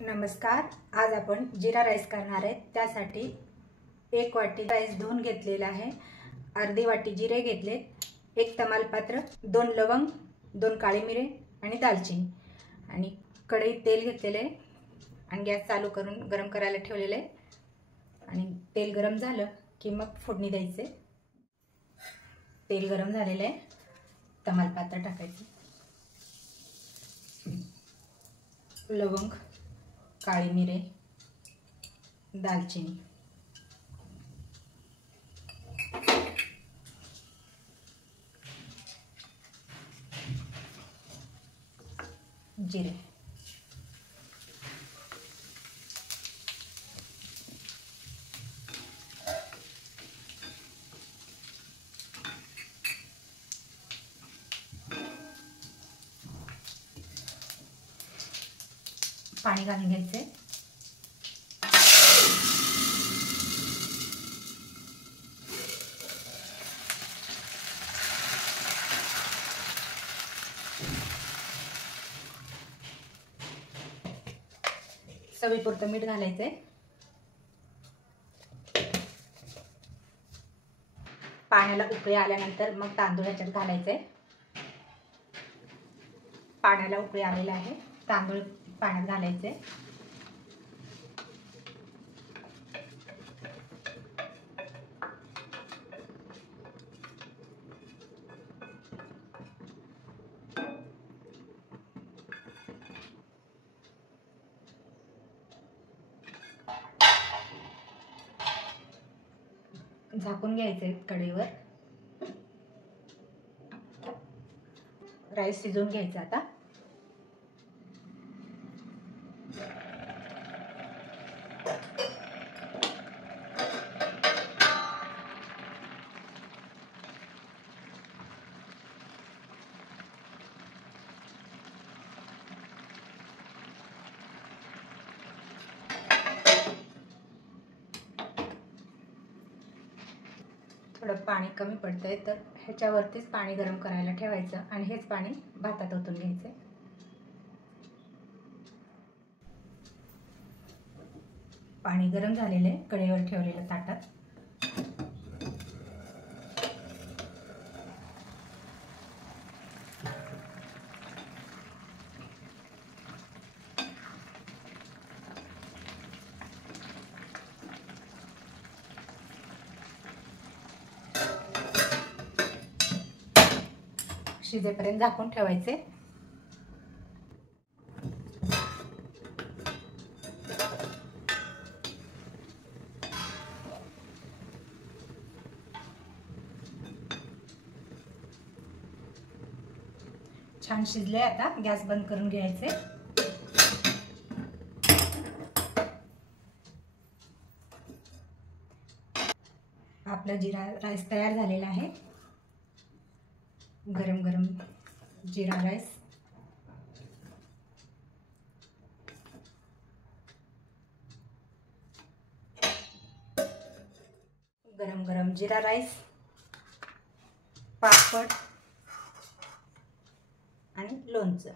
नमस्कार। आज आपण जीरा राईस करणार आहे। त्यासाठी 1 वाटी राईस धुवून घेतलेला आहे, अर्धी वाटी जिरे घेतले, 1 तमालपत्र, 2 लवंग, 2 काळी मिरी आणि दालचिनी आणि कढईत तेल घेतलेले आणि गॅस चालू करून गरम करायला ठेवलेले आणि तेल गरम झालं की मग फोडणी द्यायचे। तेल गरम झालेले आहे, तमालपत्र टाकायचे, लवंग, काळी मिरी, दालचिनी, जिरे, पाणी घालून घ्यायचे। चवीपुरतं मीठ घालायचंय। पाण्याला उकळी आल्यानंतर मग तांदूळ ह्याच्यात घालायचे। पाण्याला उकळी आलेली आहे, तांदूळ पाण्यात घालायचे। झाकून घ्यायचे कढईवर। राईस शिजवून घ्यायचा आता। थोडं पाणी कमी पडतंय तर ह्याच्यावरतीच पाणी गरम करायला ठेवायचं आणि हेच पाणी भातात ओतून घ्यायचं। पाणी गरम झालेले कढईवर ठेवलेलं ताटात शिजेपर्यंत झाकून ठेवायचे। छान शिजले, आता गॅस बंद करून घ्यायचे। आपला जीरा राईस तयार झालेला आहे। गरम गरम जीरा राईस, गरम गरम जीरा राईस, पापड आणि लोणचं।